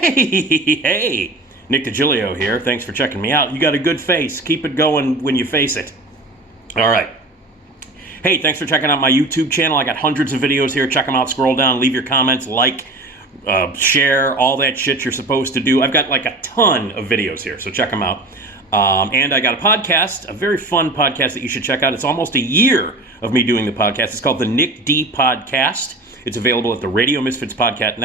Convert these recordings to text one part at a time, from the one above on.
Hey, Nick Digilio here. Thanks for checking me out. You got a good face. Keep it going when you face it. All right. Hey, thanks for checking out my YouTube channel. I got hundreds of videos here. Check them out. Scroll down. Leave your comments. Like, share, all that shit you're supposed to do. I've got like a ton of videos here, so check them out. And I got a podcast, a very fun podcast that you should check out. It's almost a year of me doing the podcast. It's called the Nick D Podcast. It's available at the Radio Misfits Podcast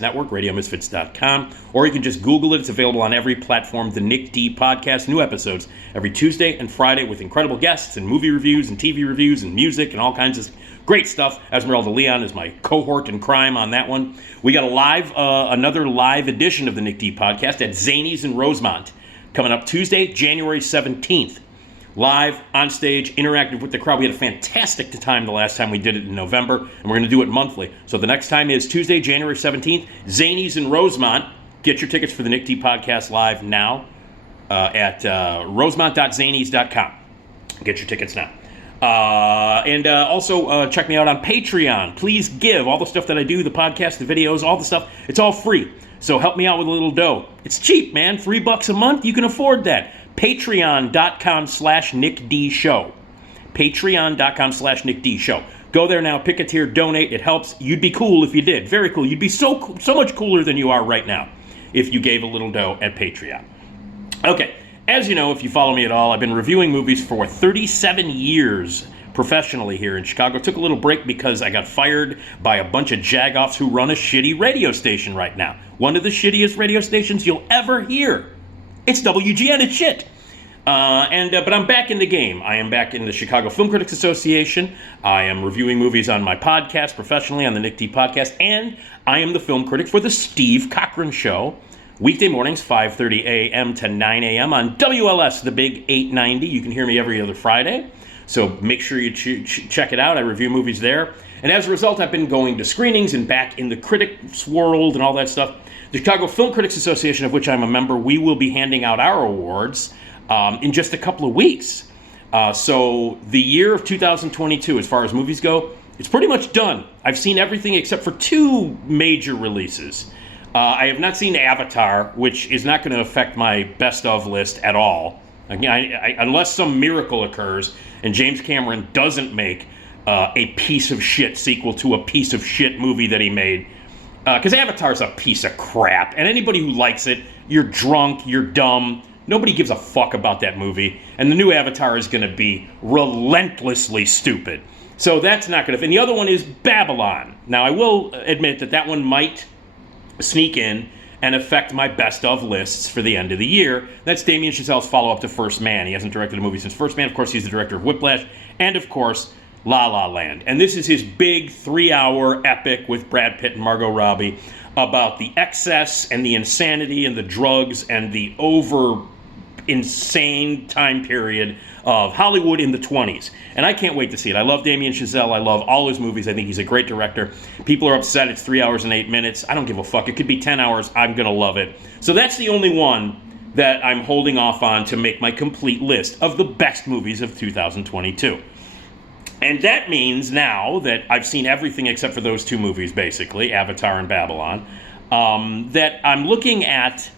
Network, radiomisfits.com, or you can just Google it. It's available on every platform, the Nick D Podcast. New episodes every Tuesday and Friday with incredible guests and movie reviews and TV reviews and music and all kinds of great stuff. Esmeralda Leon is my cohort in crime on that one. We got another live edition of the Nick D Podcast at Zanies in Rosemont coming up Tuesday, January 17th. Live, on stage, interactive with the crowd. We had a fantastic time the last time we did it in November, and we're going to do it monthly. So the next time is Tuesday, January 17th, Zanies in Rosemont. Get your tickets for the Nick D Podcast live now at rosemont.zanies.com. Get your tickets now. Also check me out on Patreon. Please give all the stuff that I do, the podcast, the videos, all the stuff. It's all free. So help me out with a little dough. It's cheap, man. $3 a month. You can afford that. Patreon.com/NickDShow. Patreon.com/NickDShow. Go there now, pick a tier, donate. It helps. You'd be cool if you did. Very cool. You'd be so much cooler than you are right now if you gave a little dough at Patreon. Okay, as you know, if you follow me at all, I've been reviewing movies for 37 years professionally here in Chicago. Took a little break because I got fired by a bunch of jagoffs who run a shitty radio station right now. One of the shittiest radio stations you'll ever hear. It's WGN, it's shit. But I'm back in the game. I am back in the Chicago Film Critics Association. I am reviewing movies on my podcast professionally on the Nick D Podcast, and I am the film critic for the Steve Cochran Show. Weekday mornings, 5:30 a.m. to 9 a.m. on WLS, the Big 890. You can hear me every other Friday, so make sure you check it out. I review movies there. And as a result, I've been going to screenings and back in the critics world and all that stuff. The Chicago Film Critics Association, of which I'm a member, we will be handing out our awards in just a couple of weeks. So the year of 2022, as far as movies go, it's pretty much done. I've seen everything except for two major releases. I have not seen Avatar, which is not going to affect my best of list at all. Again, unless some miracle occurs and James Cameron doesn't make a piece of shit sequel to a piece of shit movie that he made. Because Avatar's a piece of crap, and anybody who likes it, you're drunk, you're dumb. Nobody gives a fuck about that movie, and the new Avatar is going to be relentlessly stupid. So that's not going to... And the other one is Babylon. Now, I will admit that one might sneak in and affect my best of lists for the end of the year. That's Damien Chazelle's follow-up to First Man. He hasn't directed a movie since First Man. Of course, he's the director of Whiplash, and of course, La La Land. And this is his big 3-hour epic with Brad Pitt and Margot Robbie about the excess and the insanity and the drugs and the insane time period of Hollywood in the 20s. And I can't wait to see it. I love Damien Chazelle. I love all his movies. I think he's a great director. People are upset it's 3 hours and 8 minutes. I don't give a fuck. It could be 10 hours. I'm going to love it. So that's the only one that I'm holding off on to make my complete list of the best movies of 2022. And that means now that I've seen everything except for those two movies, basically, Avatar and Babylon, that I'm looking at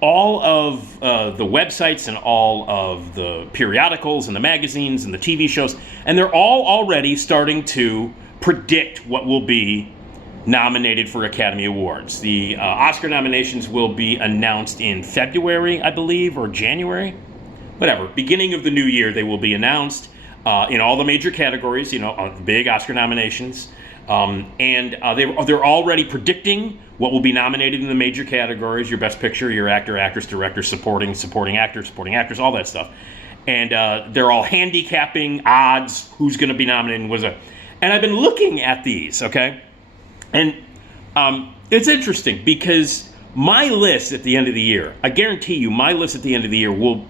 all of the websites and all of the periodicals and the magazines and the TV shows, and they're all already starting to predict what will be nominated for Academy Awards. The Oscar nominations will be announced in February, I believe, or January. Whatever. Beginning of the new year, they will be announced. In all the major categories, big Oscar nominations. They're already predicting what will be nominated in the major categories, your best picture, your actor, actress, director, supporting actor, supporting actress, all that stuff. And they're all handicapping odds, who's going to be nominated. And I've been looking at these, okay? And it's interesting because my list at the end of the year, I guarantee you, my list at the end of the year will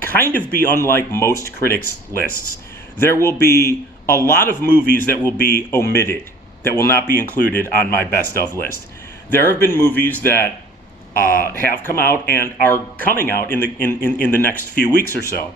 kind of be unlike most critics' lists. There will be a lot of movies that will be omitted, that will not be included on my best of list. There have been movies that have come out and are coming out in the next few weeks or so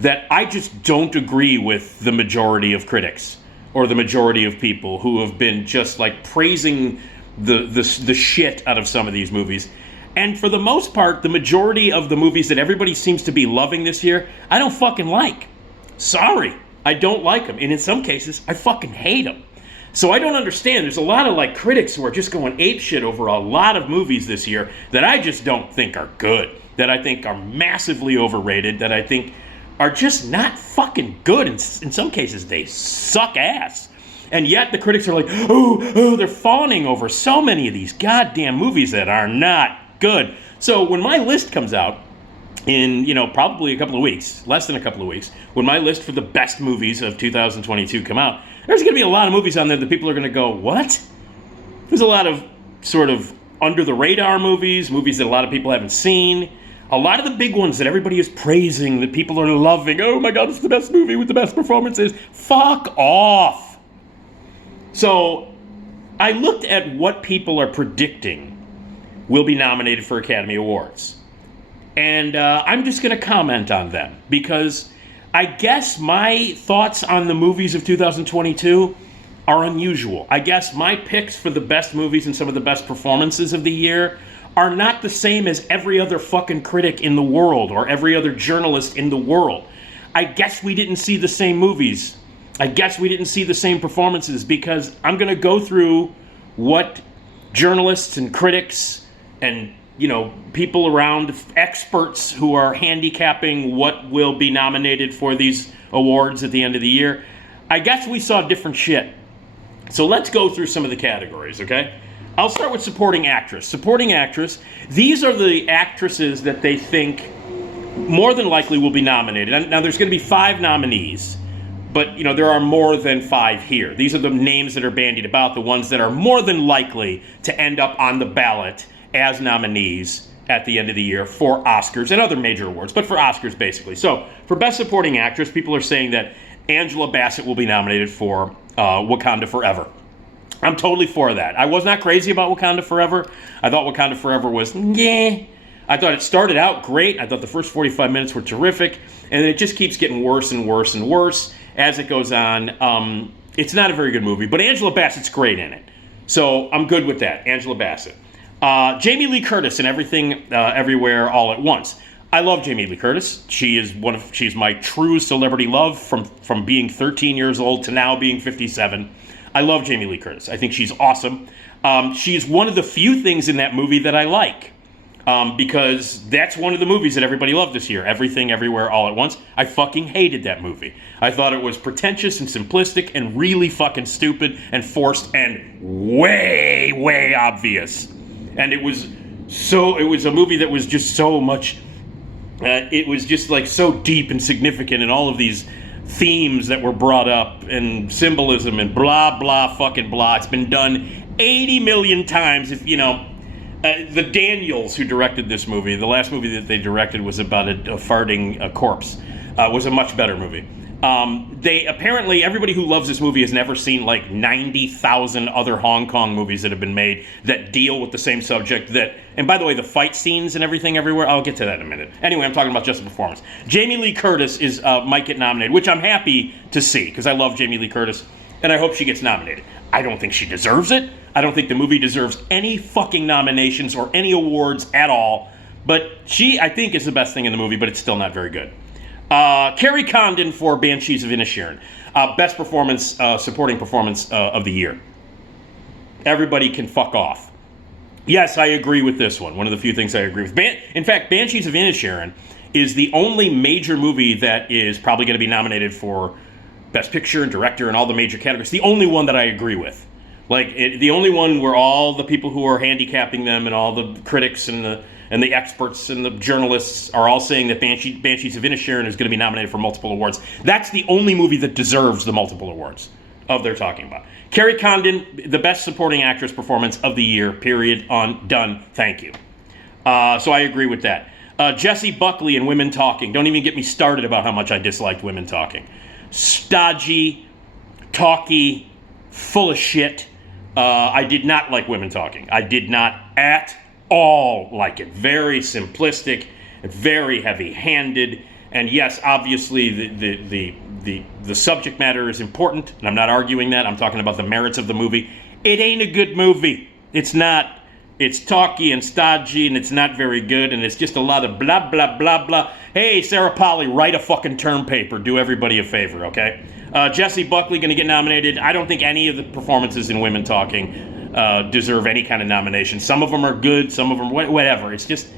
that I just don't agree with the majority of critics or the majority of people who have been just like praising the shit out of some of these movies. And for the most part, the majority of the movies that everybody seems to be loving this year, I don't fucking like. Sorry, I don't like them. And in some cases, I fucking hate them. So I don't understand. There's a lot of like critics who are just going apeshit over a lot of movies this year that I just don't think are good, that I think are massively overrated, that I think are just not fucking good. In some cases, they suck ass. And yet the critics are like, oh, they're fawning over so many of these goddamn movies that are not good. So when my list comes out in, probably a couple of weeks, less than a couple of weeks, when my list for the best movies of 2022 come out, there's going to be a lot of movies on there that people are going to go, what? There's a lot of sort of under-the-radar movies that a lot of people haven't seen. A lot of the big ones that everybody is praising, that people are loving. Oh my God, it's the best movie with the best performances. Fuck off. So I looked at what people are predicting will be nominated for Academy Awards. And I'm just going to comment on them because I guess my thoughts on the movies of 2022 are unusual. I guess my picks for the best movies and some of the best performances of the year are not the same as every other fucking critic in the world or every other journalist in the world. I guess we didn't see the same movies. I guess we didn't see the same performances because I'm going to go through what journalists and critics and people around, experts who are handicapping what will be nominated for these awards at the end of the year. I guess we saw different shit. So let's go through some of the categories, okay? I'll start with supporting actress. Supporting actress, these are the actresses that they think more than likely will be nominated. Now, there's going to be 5 nominees, but, there are more than 5 here. These are the names that are bandied about, the ones that are more than likely to end up on the ballot as nominees at the end of the year for Oscars and other major awards, but for Oscars basically. So for Best Supporting Actress, people are saying that Angela Bassett will be nominated for Wakanda Forever. I'm totally for that. I was not crazy about Wakanda Forever. I thought Wakanda Forever was, I thought it started out great. I thought the first 45 minutes were terrific, and then it just keeps getting worse and worse and worse as it goes on. It's not a very good movie, but Angela Bassett's great in it. So I'm good with that, Angela Bassett. Jamie Lee Curtis in Everything, Everywhere, All at Once. I love Jamie Lee Curtis. She's my true celebrity love from being 13 years old to now being 57. I love Jamie Lee Curtis. I think she's awesome. She's one of the few things in that movie that I like because that's one of the movies that everybody loved this year. Everything, Everywhere, All at Once. I fucking hated that movie. I thought it was pretentious and simplistic and really fucking stupid and forced and way, way obvious. And it was a movie that was just so much, it was just like so deep and significant, and all of these themes that were brought up and symbolism and blah, blah, fucking blah. It's been done 80 million times. If the Daniels who directed this movie, the last movie that they directed was about a farting corpse, was a much better movie. Everybody who loves this movie has never seen like 90,000 other Hong Kong movies that have been made that deal with the same subject and by the way, the fight scenes and Everything Everywhere, I'll get to that in a minute. Anyway, I'm talking about just the performance. Jamie Lee Curtis might get nominated, which I'm happy to see because I love Jamie Lee Curtis and I hope she gets nominated. I don't think she deserves it. I don't think the movie deserves any fucking nominations or any awards at all, but she, I think, is the best thing in the movie, but it's still not very good. Carrie Condon for Banshees of Inisherin. Best performance, supporting performance of the year. Everybody can fuck off. Yes, I agree with this one. One of the few things I agree with. In fact, Banshees of Inisherin is the only major movie that is probably going to be nominated for Best Picture and Director and all the major categories. The only one that I agree with. The only one where all the people who are handicapping them and all the critics and the experts and the journalists are all saying that Banshees of Inisherin is going to be nominated for multiple awards. That's the only movie that deserves the multiple awards they're talking about. Carrie Condon, the best supporting actress performance of the year, period, on, done, thank you. So I agree with that. Jessie Buckley in Women Talking. Don't even get me started about how much I disliked Women Talking. Stodgy, talky, full of shit. I did not like Women Talking. I did not at all like it. Very simplistic, very heavy-handed, and yes, obviously the subject matter is important, and I'm not arguing that. I'm talking about the merits of the movie. It ain't a good movie. It's not. It's talky and stodgy, and it's not very good, and it's just a lot of blah, blah, blah, blah. Hey, Sarah Polley, write a fucking term paper. Do everybody a favor, okay? Jessie Buckley going to get nominated. I don't think any of the performances in Women Talking deserve any kind of nomination. Some of them are good, some of them, whatever. It's just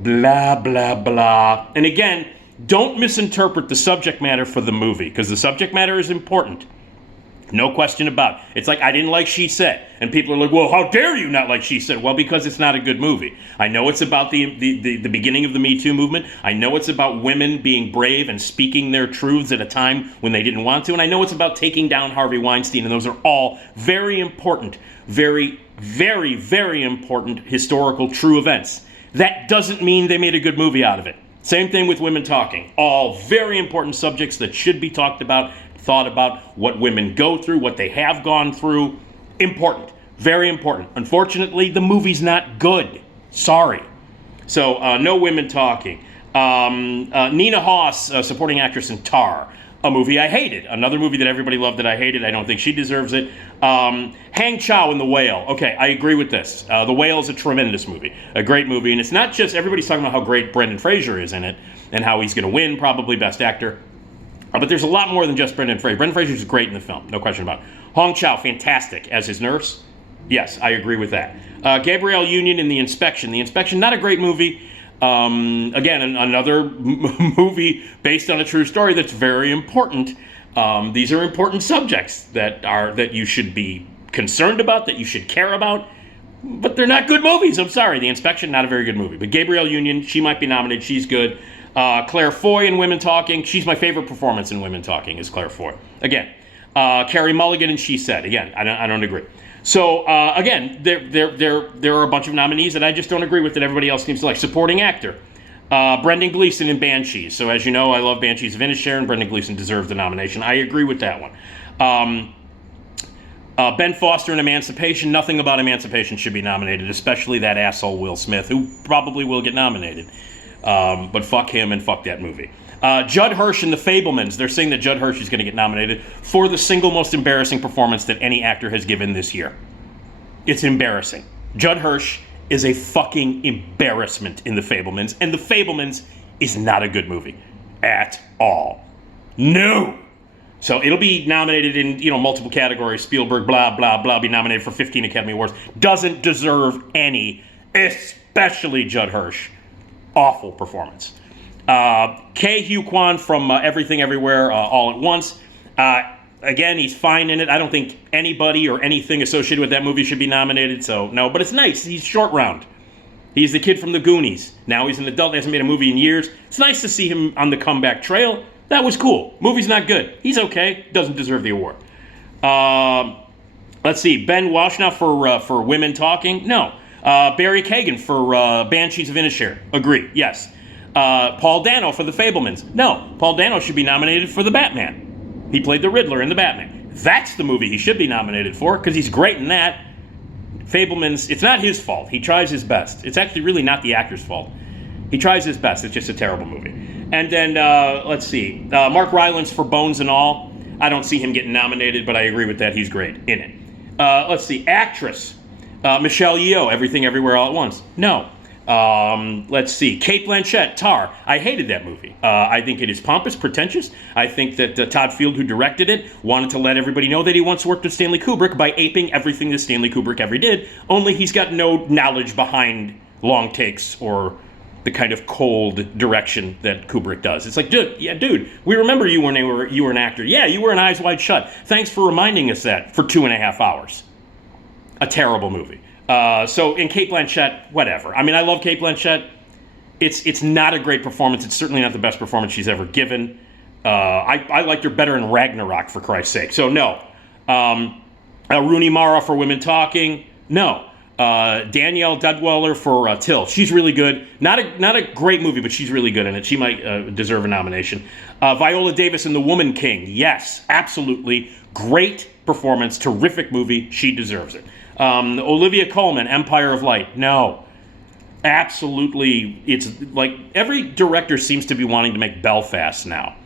blah, blah, blah. And again, don't misinterpret the subject matter for the movie, because the subject matter is important. No question about it. It's like, I didn't like She Said. And people are like, well, how dare you not like She Said? Well, because it's not a good movie. I know it's about the beginning of the Me Too movement. I know it's about women being brave and speaking their truths at a time when they didn't want to. And I know it's about taking down Harvey Weinstein. And those are all very important, very, very, very important historical true events. That doesn't mean they made a good movie out of it. Same thing with Women Talking. All very important subjects that should be talked about, thought about, what women go through, what they have gone through. Important. Very important. Unfortunately, the movie's not good. Sorry. So, no Women Talking. Nina Hoss, supporting actress in Tar, a movie I hated. Another movie that everybody loved that I hated. I don't think she deserves it. Hang Chow in The Whale. Okay, I agree with this. The Whale is a tremendous movie. A great movie. And it's not just, everybody's talking about how great Brendan Fraser is in it and how he's going to win, probably Best Actor. But there's a lot more than just Brendan Fraser. Brendan Fraser is great in the film, no question about it. Hong Chow, fantastic as his nurse. Yes, I agree with that. Gabrielle Union in The Inspection. The Inspection, not a great movie. Again, another movie based on a true story that's very important. These are important subjects that you should be concerned about, that you should care about. But they're not good movies. I'm sorry. The Inspection, not a very good movie. But Gabrielle Union, she might be nominated. She's good. Claire Foy in Women Talking. She's my favorite performance in Women Talking is Claire Foy. Again, Carey Mulligan in She Said. Again, I don't agree. So again, there are a bunch of nominees that I just don't agree with that everybody else seems to like. Supporting actor, Brendan Gleeson in Banshees. So as you know, I love Banshees of Inisherin. Brendan Gleeson deserves the nomination. I agree with that one. Ben Foster in Emancipation. Nothing about Emancipation should be nominated, especially that asshole Will Smith, who probably will get nominated. But fuck him and fuck that movie. Judd Hirsch in The Fabelmans. They're saying that Judd Hirsch is going to get nominated for the single most embarrassing performance that any actor has given this year. It's embarrassing. Judd Hirsch is a fucking embarrassment in The Fabelmans, and The Fabelmans is not a good movie at all. No. So it'll be nominated in multiple categories. Spielberg, blah, blah, blah, be nominated for 15 Academy Awards. Doesn't deserve any, especially Judd Hirsch. Awful performance. Ke Huy Quan from Everything Everywhere All at Once. Again, he's fine in it. I don't think anybody or anything associated with that movie should be nominated, so no. But it's nice. He's short round. He's the kid from the Goonies. Now he's an adult, hasn't made a movie in years. It's nice to see him on the comeback trail. That was cool. Movie's not good. He's okay. Doesn't deserve the award. Let's see. Ben Washnow for Women Talking. No. Barry Kagan for Banshees of Inisherin. Agree. Yes. Paul Dano for The Fabelmans. No. Paul Dano should be nominated for The Batman. He played the Riddler in The Batman. That's the movie he should be nominated for, because he's great in that. Fabelmans, it's not his fault. He tries his best. It's actually really not the actor's fault. He tries his best. It's just a terrible movie. And then, let's see. Mark Rylance for Bones and All. I don't see him getting nominated, but I agree with that. He's great in it. Let's see. Actress. Michelle Yeoh, Everything Everywhere All at Once. No. Let's see. Cate Blanchett, Tar. I hated that movie. I think it is pompous, pretentious. I think that Todd Field, who directed it, wanted to let everybody know that he once worked with Stanley Kubrick by aping everything that Stanley Kubrick ever did, only he's got no knowledge behind long takes or the kind of cold direction that Kubrick does. It's like, dude, we remember you when you were an actor. Yeah, you were in Eyes Wide Shut. Thanks for reminding us that for 2.5 hours. A terrible movie. So in Cate Blanchett, whatever. I mean, I love Cate Blanchett. It's not a great performance. It's certainly not the best performance she's ever given. I liked her better in Ragnarok, for Christ's sake. So no. Rooney Mara for Women Talking. No. Danielle Dudweller for Till. She's really good. Not a great movie, but she's really good in it. She might deserve a nomination. Viola Davis in The Woman King. Yes, absolutely. Great performance. Terrific movie. She deserves it. Olivia Colman, Empire of Light. No. Absolutely. It's like every director seems to be wanting to make Belfast now.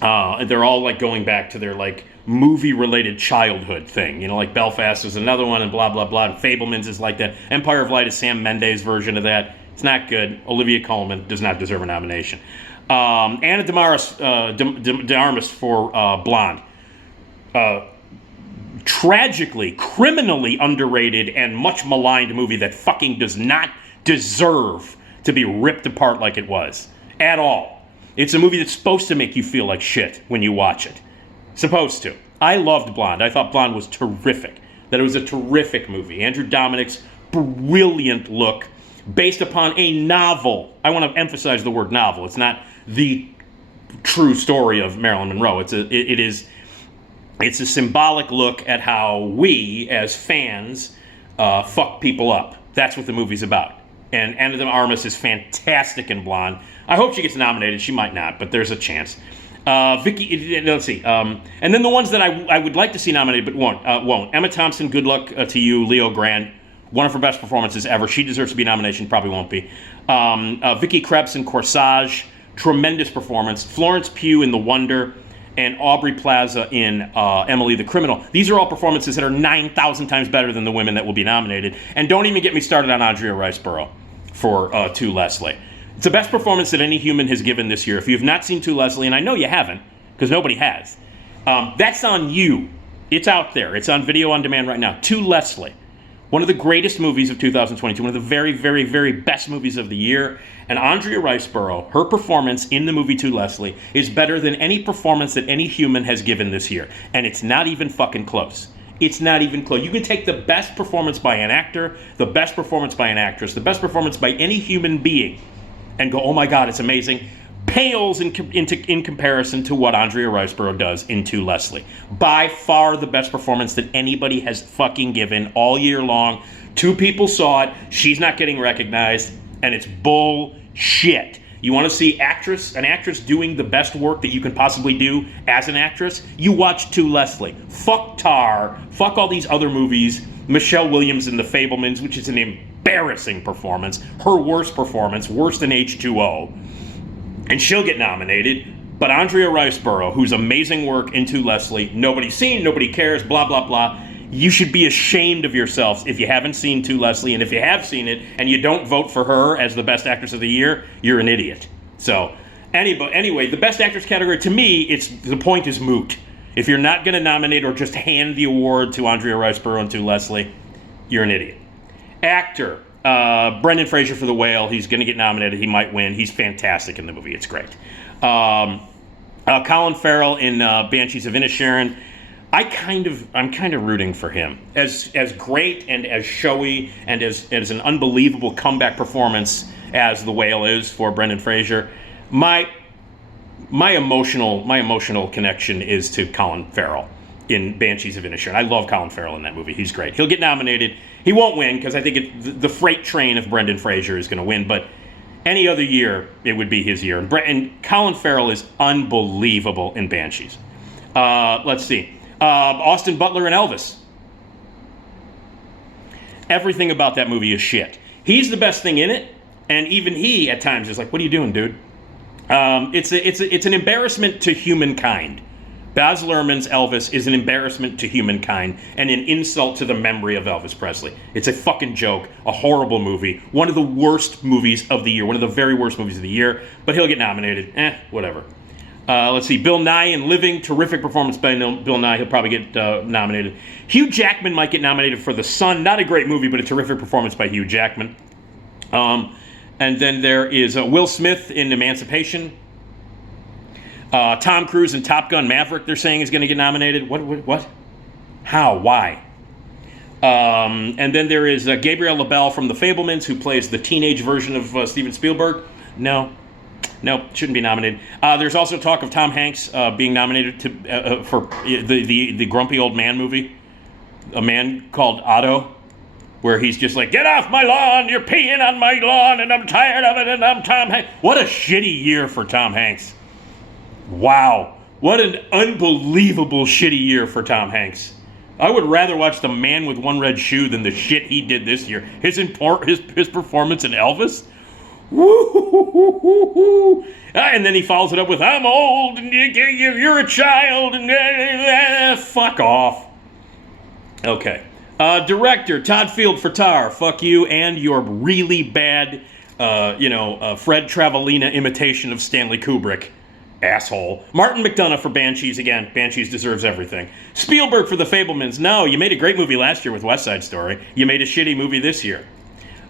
They're all like going back to their like movie-related childhood thing. You know, like Belfast is another one, and blah blah blah. And Fabelmans is like that. Empire of Light is Sam Mendes' version of that. It's not good. Olivia Colman does not deserve a nomination. Anna de Armas for Blonde. Tragically, criminally underrated and much maligned movie that fucking does not deserve to be ripped apart like it was. At all. It's a movie that's supposed to make you feel like shit when you watch it. Supposed to. I loved Blonde. I thought Blonde was terrific. That it was a terrific movie. Andrew Dominik's brilliant look based upon a novel. I want to emphasize the word novel. It's not the true story of Marilyn Monroe. It's a symbolic look at how we, as fans, fuck people up. That's what the movie's about. And Anna de Armas is fantastic in Blonde. I hope she gets nominated. She might not, but there's a chance. Vicky, let's see. And then the ones that I would like to see nominated but won't. Emma Thompson, good luck to you. Leo Grand, one of her best performances ever. She deserves to be nominated. Probably won't be. Vicky Krebs in Corsage, tremendous performance. Florence Pugh in The Wonder, and Aubrey Plaza in Emily the Criminal. These are all performances that are 9,000 times better than the women that will be nominated. And don't even get me started on Andrea Riseborough for To Leslie. It's the best performance that any human has given this year. If you have not seen To Leslie, and I know you haven't, because nobody has, that's on you. It's out there. It's on video on demand right now. To Leslie. One of the greatest movies of 2022. One of the very, very, very best movies of the year. And Andrea Riseborough, her performance in the movie To Leslie is better than any performance that any human has given this year. And it's not even fucking close. It's not even close. You can take the best performance by an actor, the best performance by an actress, the best performance by any human being, and go, oh my God, it's amazing. Pales in comparison to what Andrea Riseborough does in To Leslie. By far the best performance that anybody has fucking given all year long. 2 people saw it. She's not getting recognized, and it's bullshit. You want to see an actress doing the best work that you can possibly do as an actress? You watch To Leslie. Fuck Tar. Fuck all these other movies. Michelle Williams in The Fabelmans, which is an embarrassing performance. Her worst performance, worse than H2O. And she'll get nominated. But Andrea Riseborough, whose amazing work in To Leslie, nobody's seen, nobody cares, blah, blah, blah. You should be ashamed of yourselves if you haven't seen To Leslie. And if you have seen it and you don't vote for her as the best actress of the year, you're an idiot. So, anyway, the best actress category, to me, the point is moot. If you're not going to nominate or just hand the award to Andrea Riseborough and To Leslie, you're an idiot. Actor, Brendan Fraser for The Whale. He's going to get nominated. He might win. He's fantastic in the movie. It's great. Colin Farrell in Banshees of Inisherin. I'm kind of rooting for him. As great and as showy and as an unbelievable comeback performance as The Whale is for Brendan Fraser, my emotional connection is to Colin Farrell in Banshees of Inisherin. I love Colin Farrell in that movie. He's great. He'll get nominated. He won't win because I think the freight train of Brendan Fraser is going to win, but any other year, it would be his year. And Colin Farrell is unbelievable in Banshees. Let's see. Austin Butler and Elvis. Everything about that movie is shit. He's the best thing in it, and even he at times is like, "What are you doing, dude?" It's an embarrassment to humankind. Baz Luhrmann's Elvis is an embarrassment to humankind and an insult to the memory of Elvis Presley. It's a fucking joke, a horrible movie, one of the worst movies of the year, one of the very worst movies of the year. But he'll get nominated. Whatever. Let's see, Bill Nye in Living, terrific performance by Bill Nye. He'll probably get nominated. Hugh Jackman might get nominated for The Son. Not a great movie, but a terrific performance by Hugh Jackman. And then there is Will Smith in Emancipation. Tom Cruise in Top Gun Maverick, they're saying, is going to get nominated. What? How? Why? And then there is Gabrielle LaBelle from The Fabelmans, who plays the teenage version of Steven Spielberg. No, shouldn't be nominated. There's also talk of Tom Hanks being nominated for the Grumpy Old Man movie, A Man Called Otto, where he's just like, "Get off my lawn, you're peeing on my lawn, and I'm tired of it, and I'm Tom Hanks." What a shitty year for Tom Hanks. Wow, what an unbelievable shitty year for Tom Hanks. I would rather watch The Man with One Red Shoe than the shit he did this year. His performance in Elvis? Woo! And then he follows it up with, I'm old, and you're a child, and fuck off. Okay. Director, Todd Field for Tar. Fuck you and your really bad, Fred Travellina imitation of Stanley Kubrick. Asshole. Martin McDonagh for Banshees. Again, Banshees deserves everything. Spielberg for The Fabelmans. No, you made a great movie last year with West Side Story. You made a shitty movie this year.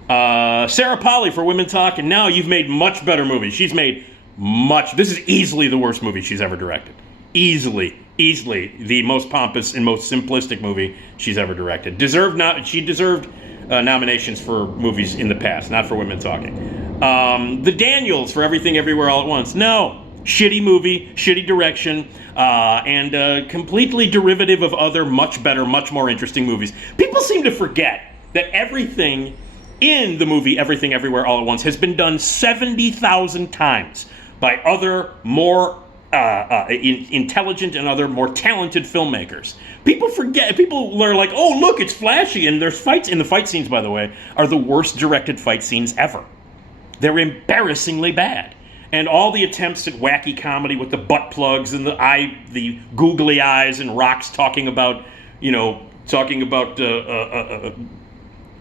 Sarah Polley for Women Talk. And now you've made much better movies. She's made much. This is easily the worst movie she's ever directed. Easily the most pompous and most simplistic movie she's ever directed. She deserved nominations for movies in the past, not for Women Talking. The Daniels for Everything Everywhere All at Once. No. Shitty movie, shitty direction, and completely derivative of other much better, much more interesting movies. People seem to forget that everything in the movie Everything Everywhere All at Once has been done 70,000 times by other more intelligent and other more talented filmmakers. People forget. People are like, oh, look, it's flashy. And there's fights. And the fight scenes, by the way, are the worst directed fight scenes ever. They're embarrassingly bad. And all the attempts at wacky comedy with the butt plugs and the googly eyes and rocks talking about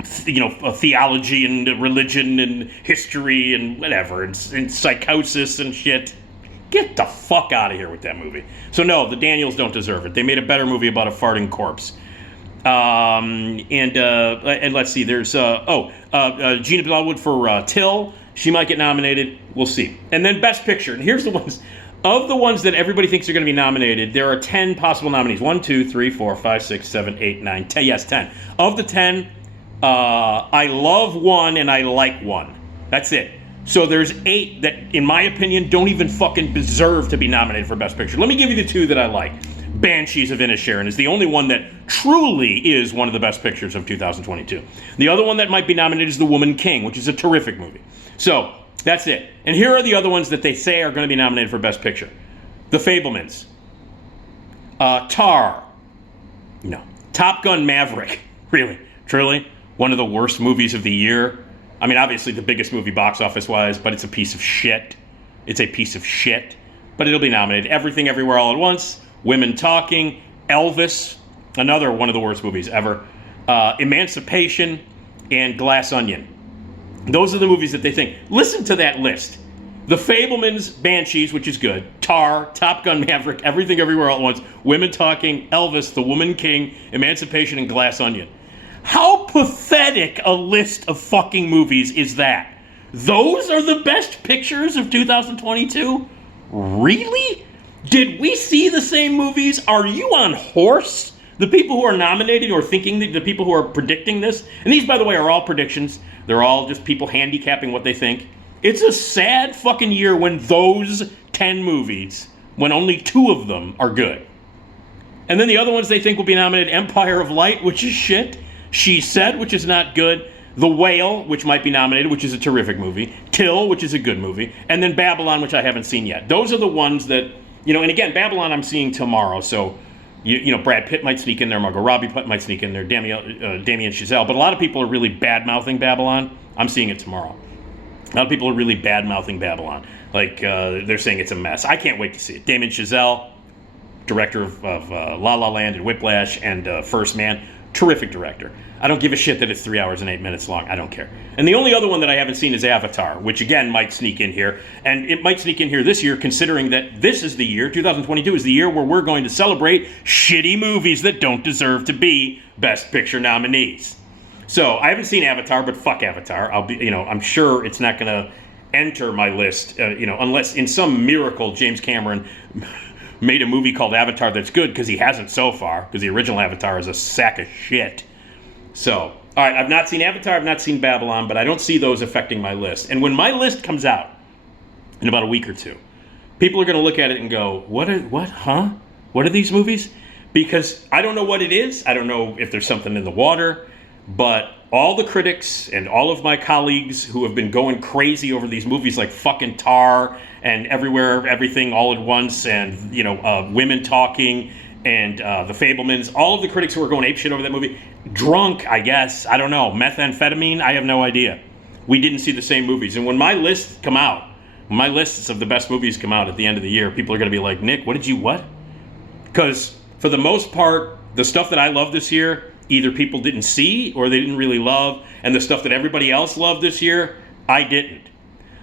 theology and religion and history and whatever, and psychosis and shit. Get the fuck out of here with that movie. So no, the Daniels don't deserve it. They made a better movie about a farting corpse. And let's see, there's Gina Bellwood for Till. She might get nominated. We'll see. And then Best Picture. And here's the ones. Of the ones that everybody thinks are going to be nominated, there are 10 possible nominees. 1, 2, 3, 4, 5, 6, 7, 8, 9, 10. Yes, 10. Of the 10, I love one and I like one. That's it. So there's 8 that, in my opinion, don't even fucking deserve to be nominated for Best Picture. Let me give you the 2 that I like. Banshees of Inisherin is the only one that truly is one of the best pictures of 2022. The other one that might be nominated is The Woman King, which is a terrific movie. So, that's it. And here are the other ones that they say are going to be nominated for Best Picture. The Fabelmans. Tar. No. Top Gun Maverick. Really? Truly? One of the worst movies of the year. I mean, obviously the biggest movie box office-wise, but it's a piece of shit. It's a piece of shit. But it'll be nominated. Everything Everywhere All at Once. Women Talking. Elvis. Another one of the worst movies ever. Emancipation. And Glass Onion. Those are the movies that they think. Listen to that list. The Fabelmans, Banshees, which is good. Tar, Top Gun Maverick, Everything Everywhere All at Once, Women Talking, Elvis, The Woman King, Emancipation, and Glass Onion. How pathetic a list of fucking movies is that? Those are the best pictures of 2022? Really? Did we see the same movies? Are you on horse? The people who are nominated or thinking, the people who are predicting this, and these, by the way, are all predictions. They're all just people handicapping what they think. It's a sad fucking year when those 10 movies, when only 2 of them are good. And then the other ones they think will be nominated: Empire of Light, which is shit. She Said, which is not good. The Whale, which might be nominated, which is a terrific movie. Till, which is a good movie. And then Babylon, which I haven't seen yet. Those are the ones that, and again, Babylon I'm seeing tomorrow, so... Brad Pitt might sneak in there, Margot Robbie might sneak in there, Damien Chazelle, but a lot of people are really bad-mouthing Babylon. I'm seeing it tomorrow. A lot of people are really bad-mouthing Babylon. Like, they're saying it's a mess. I can't wait to see it. Damien Chazelle, director of La La Land and Whiplash and First Man, terrific director. I don't give a shit that it's 3 hours and 8 minutes long. I don't care. And the only other one that I haven't seen is Avatar, which again might sneak in here. And it might sneak in here this year, considering that this is the year, 2022 is the year where we're going to celebrate shitty movies that don't deserve to be Best Picture nominees. So I haven't seen Avatar, but fuck Avatar. I'm sure it's not going to enter my list, unless in some miracle James Cameron made a movie called Avatar that's good, because he hasn't so far, because the original Avatar is a sack of shit. So, all right, I've not seen Avatar, I've not seen Babylon, but I don't see those affecting my list. And when my list comes out in about a week or two, people are going to look at it and go, what are these movies? Because I don't know what it is. I don't know if there's something in the water, but all the critics and all of my colleagues who have been going crazy over these movies like fucking Tar and Everywhere, Everything, All at Once, and, Women Talking, and The Fabelmans, all of the critics who are going apeshit over that movie, drunk, I guess, I don't know, methamphetamine, I have no idea. we didn't see the same movies. And when my lists come out, when my lists of the best movies come out at the end of the year, people are going to be like, Nick, what? Because for the most part, the stuff that I love this year, either people didn't see or they didn't really love, and the stuff that everybody else loved this year, I didn't.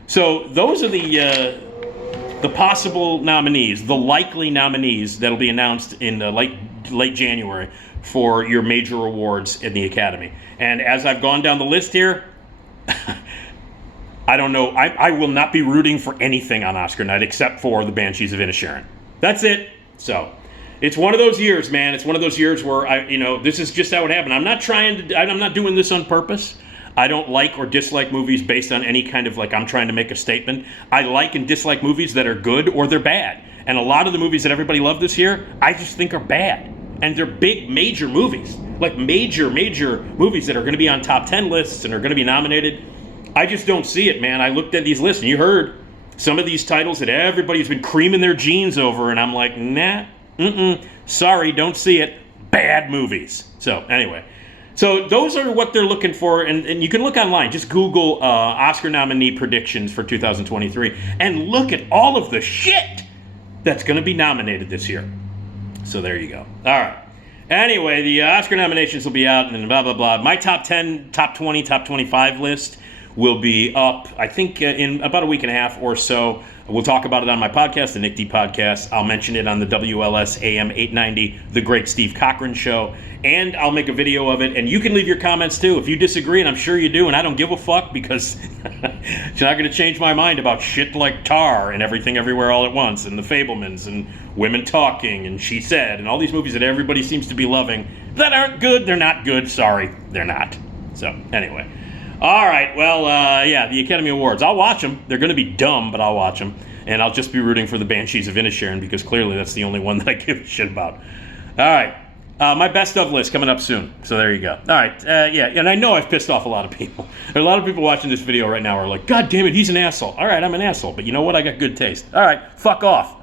So those are the possible nominees, the likely nominees that'll be announced in late January for your major awards in the Academy. And as I've gone down the list here, I don't know. I will not be rooting for anything on Oscar night except for the Banshees of Inisherin. That's it. So it's one of those years, man. It's one of those years where this is just how it happened. I'm not doing this on purpose. I don't like or dislike movies based on any kind of I'm trying to make a statement. I like and dislike movies that are good or they're bad. And a lot of the movies that everybody loved this year, I just think are bad. And they're big, major movies. Like major movies that are going to be on top 10 lists and are going to be nominated. I just don't see it, man. I looked at these lists and you heard some of these titles that everybody's been creaming their jeans over, and I'm like, nah, sorry, don't see it. Bad movies. So anyway. So those are what they're looking for, and you can look online. Just Google Oscar nominee predictions for 2023, and look at all of the shit that's going to be nominated this year. So there you go. All right. Anyway, the Oscar nominations will be out, and then blah, blah, blah. My top 10, top 20, top 25 list will be up, I think, in about a week and a half or so. We'll talk about it on my podcast, the Nick D Podcast. I'll mention it on the WLS AM 890, The Great Steve Cochran Show, and I'll make a video of it. And you can leave your comments, too. If you disagree, and I'm sure you do, and I don't give a fuck because it's not going to change my mind about shit like Tar and Everything Everywhere All at Once and The Fabelmans and Women Talking and She Said and all these movies that everybody seems to be loving that aren't good. They're not good. Sorry, they're not. So, anyway. All right, well, the Academy Awards. I'll watch them. They're going to be dumb, but I'll watch them. And I'll just be rooting for the Banshees of Inisherin because clearly that's the only one that I give a shit about. All right, my best of list coming up soon. So there you go. All right, and I know I've pissed off a lot of people. There are a lot of people watching this video right now are like, God damn it, he's an asshole. All right, I'm an asshole, but you know what? I got good taste. All right, fuck off.